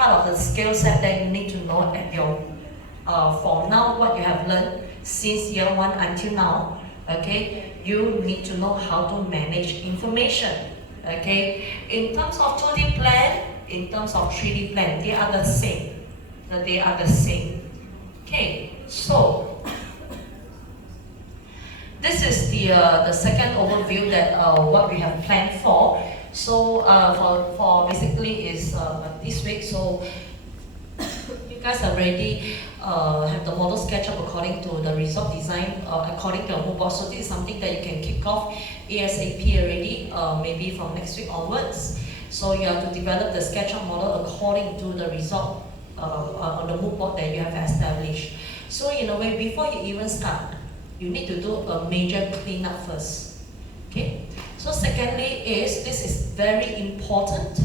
part of the skill set that you need to know at your, for now, what you have learned since year 1 until now, okay, you need to know how to manage information, okay. In terms of 2D plan, in terms of 3D plan, they are the same. They are the same. Okay, so this is the second overview that what we have planned for. So for basically is this week. So you guys already have the model SketchUp according to the result design, according to your mood board. So this is something that you can kick off ASAP already, maybe from next week onwards. So you have to develop the SketchUp model according to the result on the mood board that you have established. So in a way, before you even start, you need to do a major cleanup first. Okay. So secondly is, this is very important.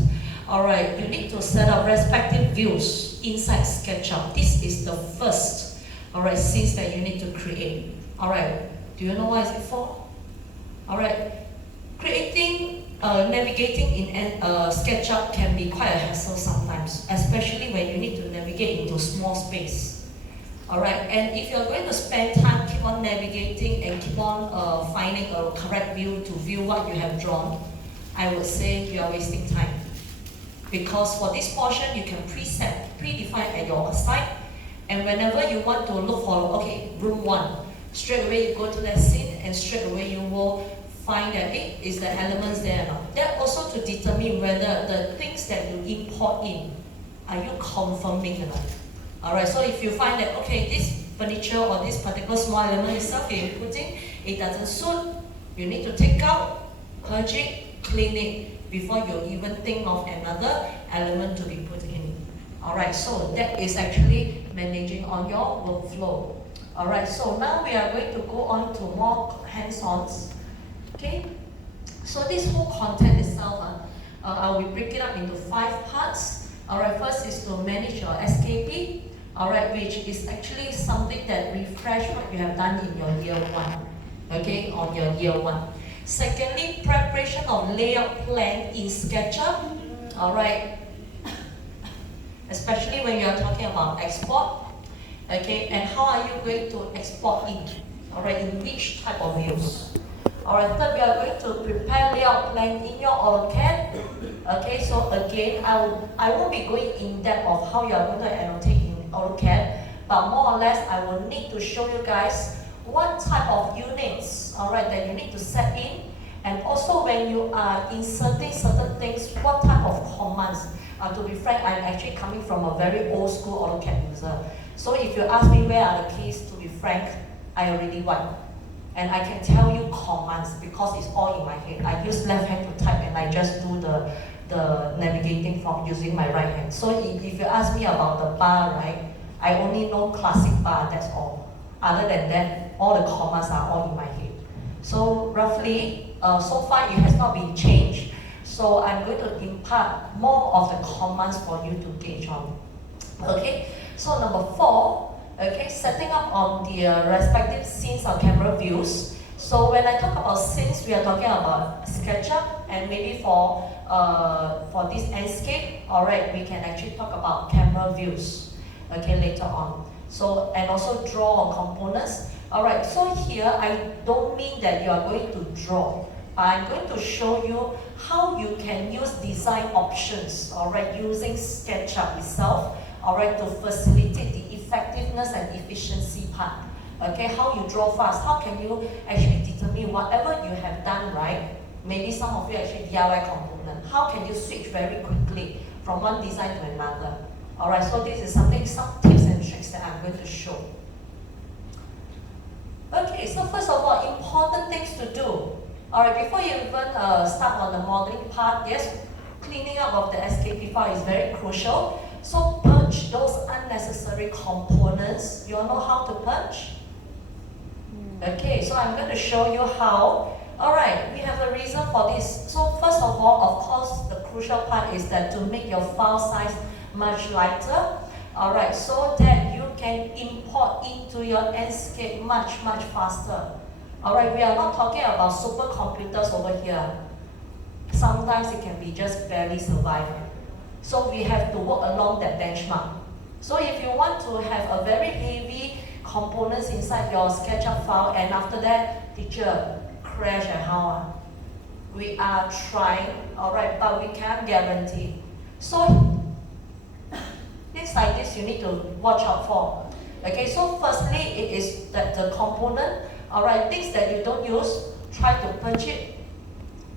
Alright, you need to set up respective views inside SketchUp. This is the first, alright, scenes that you need to create. Alright, do you know what is it for? Alright, creating, navigating in SketchUp can be quite a hassle sometimes, especially when you need to navigate into small space. Alright, and if you're going to spend time keep on navigating and keep on finding a correct view to view what you have drawn, I would say you are wasting time. Because for this portion, you can predefine at your side, and whenever you want to look for, okay, room 1, straight away you go to that scene and straight away you will find that, hey, is the elements there or not. That also to determine whether the things that you import in, are you confirming or not. Alright, so if you find that, okay, this furniture or this particular small element itself you're putting, it doesn't suit, you need to take out, purge it, clean it, before you even think of another element to be put in. Alright, so that is actually managing on your workflow. Alright, so now we are going to go on to more hands-ons. Okay, so this whole content itself, I will break it up into 5 parts. Alright, first is to manage your SKP. Alright, which is actually something that refresh what you have done in your year 1. Okay, on your year 1. Secondly, preparation of layout plan in SketchUp. Alright, especially when you are talking about export. Okay, and how are you going to export in? Alright, in which type of views? Alright, third, we are going to prepare layout plan in your AutoCAD. Okay, so again, I won't be going in depth of how you are going to annotate in AutoCAD, but more or less, I will need to show you guys what type of units, alright, that you need to set in, and also when you are inserting certain things, what type of commands. To be frank, I'm actually coming from a very old school AutoCAD user. So if you ask me where are the keys, to be frank, I already want. And I can tell you commands because it's all in my head. I use left hand to type and I just do the navigating from using my right hand. So if you ask me about the bar, right, I only know classic bar, that's all. Other than that, all the commands are all in my head. So roughly, so far it has not been changed. So I'm going to impart more of the commands for you to gauge on. Okay, so number 4, okay, setting up on the respective scenes or camera views. So when I talk about scenes, we are talking about SketchUp, and maybe for this landscape, alright, we can actually talk about camera views, okay, later on. So, and also draw on components. Alright, so here I don't mean that you are going to draw. I'm going to show you how you can use design options, alright, using SketchUp itself, alright, to facilitate the effectiveness and efficiency part. Okay, how you draw fast, how can you actually determine whatever you have done, right? Maybe some of you actually DIY component. How can you switch very quickly from one design to another? Alright, so this is some tips and tricks that I'm going to show. Okay, so first of all, important things to do. Alright, before you even start on the modeling part, yes, cleaning up of the SKP file is very crucial. So purge those unnecessary components. You all know how to purge? Okay, so I'm going to show you how. Alright, we have a reason for this. So first of all, of course, the crucial part is that to make your file size much lighter. Alright, so that you can import into your landscape much faster. Alright, we are not talking about supercomputers over here. Sometimes it can be just barely surviving. So we have to work along that benchmark. So if you want to have a very heavy components inside your SketchUp file, and after that, teacher, crash and how? We are trying, alright, but we can't guarantee. So things like this you need to watch out for. Okay, so firstly, it is that the component, alright, things that you don't use, try to purge it.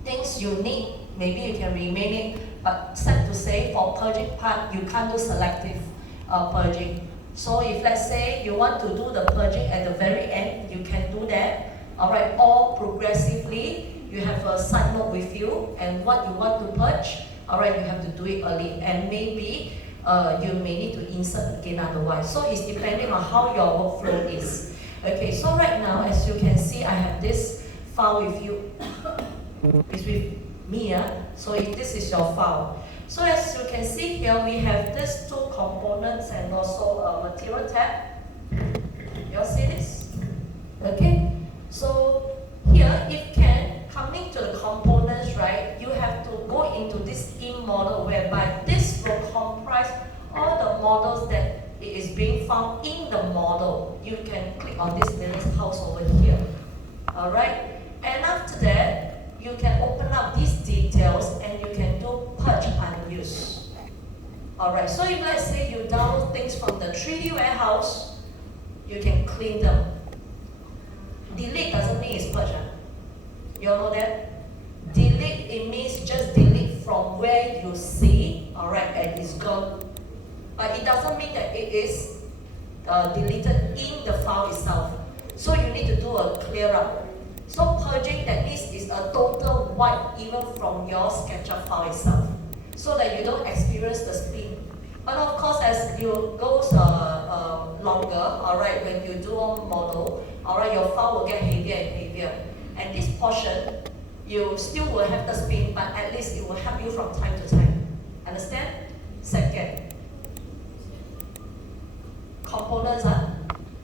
Things you need, maybe you can remain it, but sad to say, for purging part, you can't do selective purging. So if let's say you want to do the purging at the very end, you can do that, alright, or progressively, you have a side note with you, and what you want to purge, alright, you have to do it early, and maybe you may need to insert again otherwise. So it's depending on how your workflow is. Okay, so right now, as you can see, I have this file with you. It's with me, so if this is your file. So as you can see here, we have these two components and also a material tab. You all see this? Okay, so here, if can, coming to the components, right, you have to go into this in model, whereby this will comprise all the models that it is being found in the model. You can click on this little house over here. Alright, and after that, you can open up these details and you can do purge unused. Alright, so if let's say you download things from the 3D warehouse, you can clean them. Delete doesn't mean it's purge. You all know that? Delete, it means just delete from where you see, alright, and it's gone. But it doesn't mean that it is deleted in the file itself. So you need to do a clear up. So purging, that means is a total wipe even from your SketchUp file itself, so that you don't experience the spin. But of course, as you goes longer, alright, when you do a model, alright, your file will get heavier and heavier. And this portion, you still will have the spin, but at least it will help you from time to time. Understand? Second, components,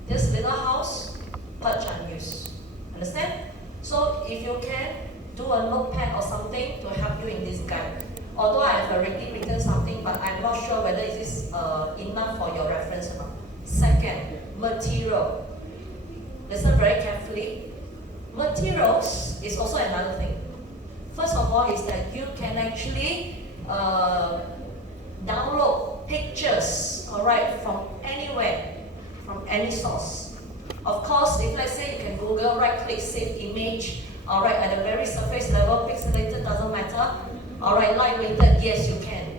this little house, purge unused. Understand? So if you can, do a notepad or something to help you in this guide. Although I have already written something, but I'm not sure whether it is enough for your reference or not. Second, material. Listen very carefully. Materials is also another thing. First of all, is that you can actually download pictures, alright, from anywhere, from any source. Of course, if let's say you can Google, right-click, save image, alright, at a very surface level, pixelated, doesn't matter. Alright, lightweighted, yes, you can.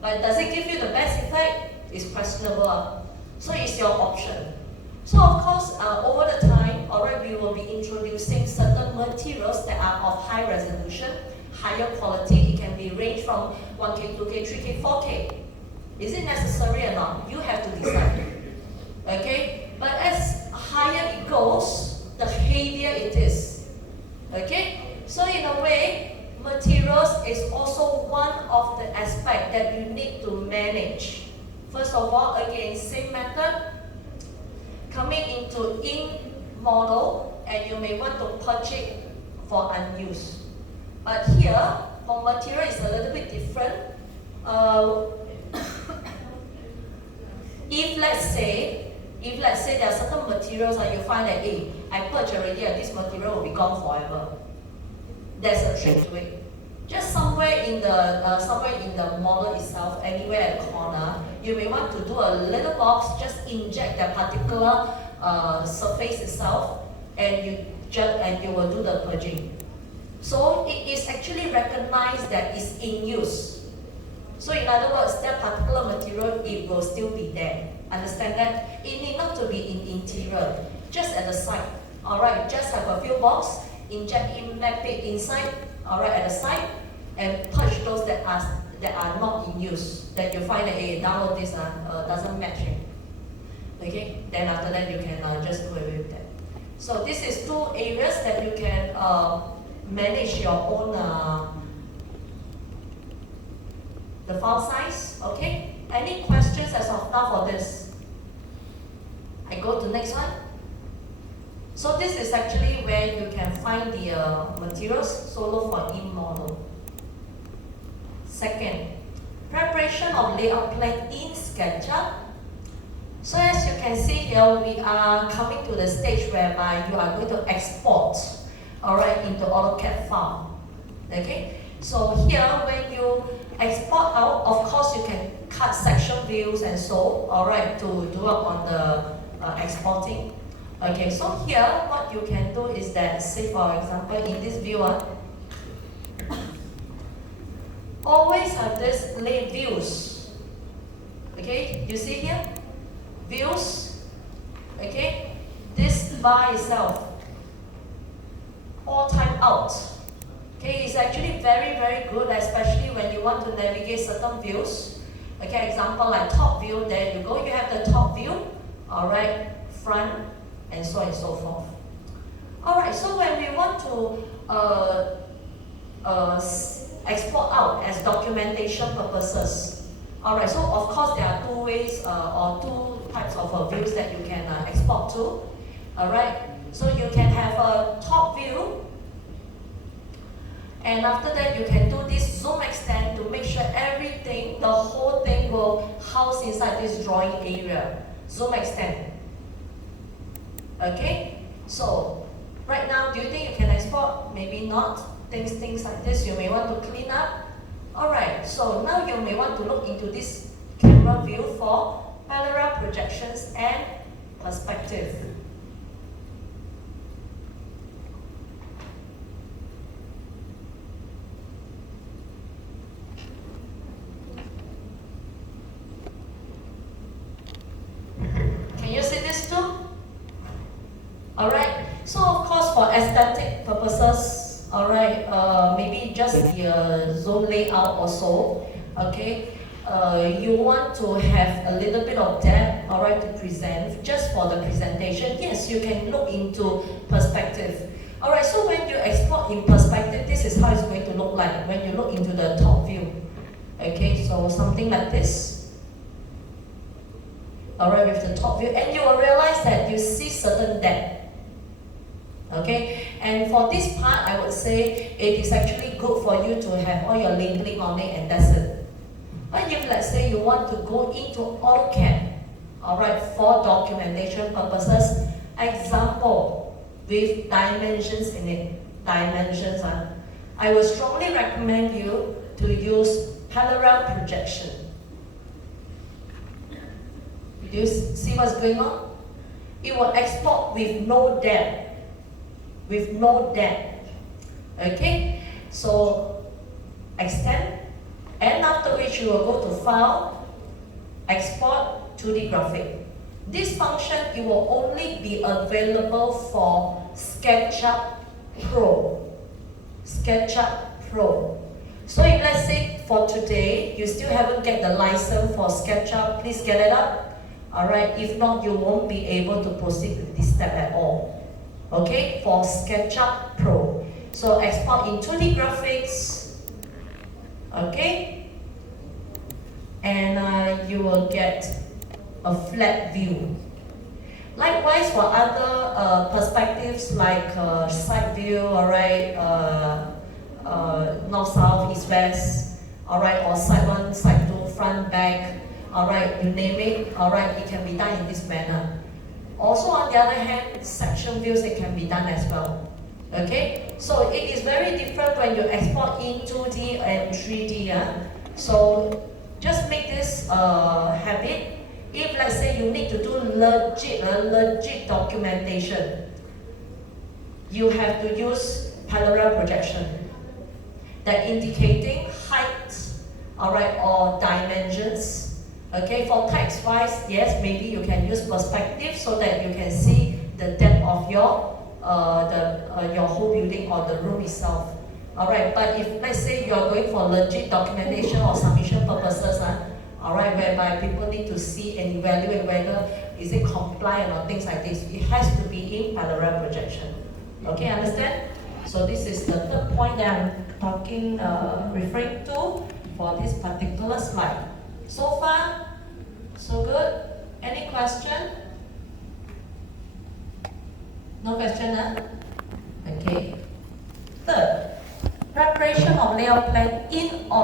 But does it give you the best effect? It's questionable. So it's your option. So of course, over the time, alright, we will be introducing certain materials that are of high resolution, higher quality. It can be ranged from 1K, 2K, 3K, 4K. Is it necessary or not? You have to decide. Okay? But as higher it goes, the heavier it is. Okay? So in a way, materials is also one of the aspects that you need to manage. First of all, again, same method. Coming into in model, and you may want to purge it for unused. But here, for material, it's a little bit different. If let's say there are certain materials that you find that, hey, I purge already and this material will be gone forever. There's a trick to it. Just somewhere in the model itself, anywhere at the corner, you may want to do a little box, just inject that particular surface itself, and you will do the purging. So it is actually recognized that it's in use. So in other words, that particular material, it will still be there. Understand that? It need not to be in interior, just at the side. Alright, just have a few boxes, inject in, map it inside, alright, at the side, and purge those that are not in use. That you find that, hey, download this doesn't match it. Okay, then after that you can just do away with that. So this is two areas that you can manage your own the file size. Okay, any questions as of now for this? I go to next one. So this is actually where you can find the materials. So look for in model. Second, Preparation of layout plan in SketchUp. So as you can see here, we are coming to the stage whereby you are going to export, alright, into AutoCAD file. Okay? So here, when you export out, of course you can cut section views and so, alright, to do up on the exporting. Okay, so here, what you can do is that, say for example, in this view, always have this lay views. Okay, you see here? Views. Okay, this bar itself, all time out. Okay, it's actually very, very good, especially when you want to navigate certain views. Okay, example like top view, there you go, you have the top view, alright, front, and so on and so forth. Alright, so when we want to export out as documentation purposes, alright, so of course there are two ways or two types of views that you can export to. Alright, so you can have a top view, and after that you can do this zoom extend to make sure everything, the whole thing will house inside this drawing area. Zoom extend. Okay, so right now, do you think you can export? Maybe not. Things like this you may want to clean up. Alright, so now you may want to look into this camera view for parallel projections and perspective. Can you see this too? Alright, so of course for aesthetic purposes, alright, maybe just the zone layout or so, okay, you want to have a little bit of depth, alright, to present, just for the presentation. Yes, you can look into perspective. Alright, so when you export in perspective, this is how it's going to look like when you look into the top view. Okay, so something like this. Alright, with the top view, and you will realize that you see certain depth. Okay, and for this part, I would say it is actually good for you to have all your labeling on it, and that's it. But if let's say you want to go into AutoCAD, alright, for documentation purposes, example with dimensions in it, dimensions, I would strongly recommend you to use parallel projection. Do you see what's going on? It will export with no depth. With no depth. Okay? So, extend, and after which you will go to File, Export 2D Graphic. This function, it will only be available for SketchUp Pro. SketchUp Pro. So if let's say for today, you still haven't get the license for SketchUp, please get it up. Alright, if not, you won't be able to proceed with this step at all. Okay, for SketchUp Pro. So export in 2D graphics. Okay, and you will get a flat view. Likewise, for other perspectives like side view, alright, north, south, east, west, alright, or side 1, side 2, front, back, alright, you name it, alright, it can be done in this manner. Also, on the other hand, section views, it can be done as well. Okay, so it is very different when you export in 2D and 3D. So just make this habit. If let's say you need to do legit documentation, you have to use parallel projection. That indicating height, alright, or dimensions. Okay, for text-wise, yes, maybe you can use perspective so that you can see the depth of your whole building or the room itself. Alright, but if let's say you are going for legit documentation or submission purposes, alright, whereby people need to see and evaluate whether is it compliant or things like this, it has to be in parallel projection. Okay, understand? So this is the third point that I'm referring to for this particular slide. So far, so good. Any question? No question, huh? Okay. Third, preparation of layout plan in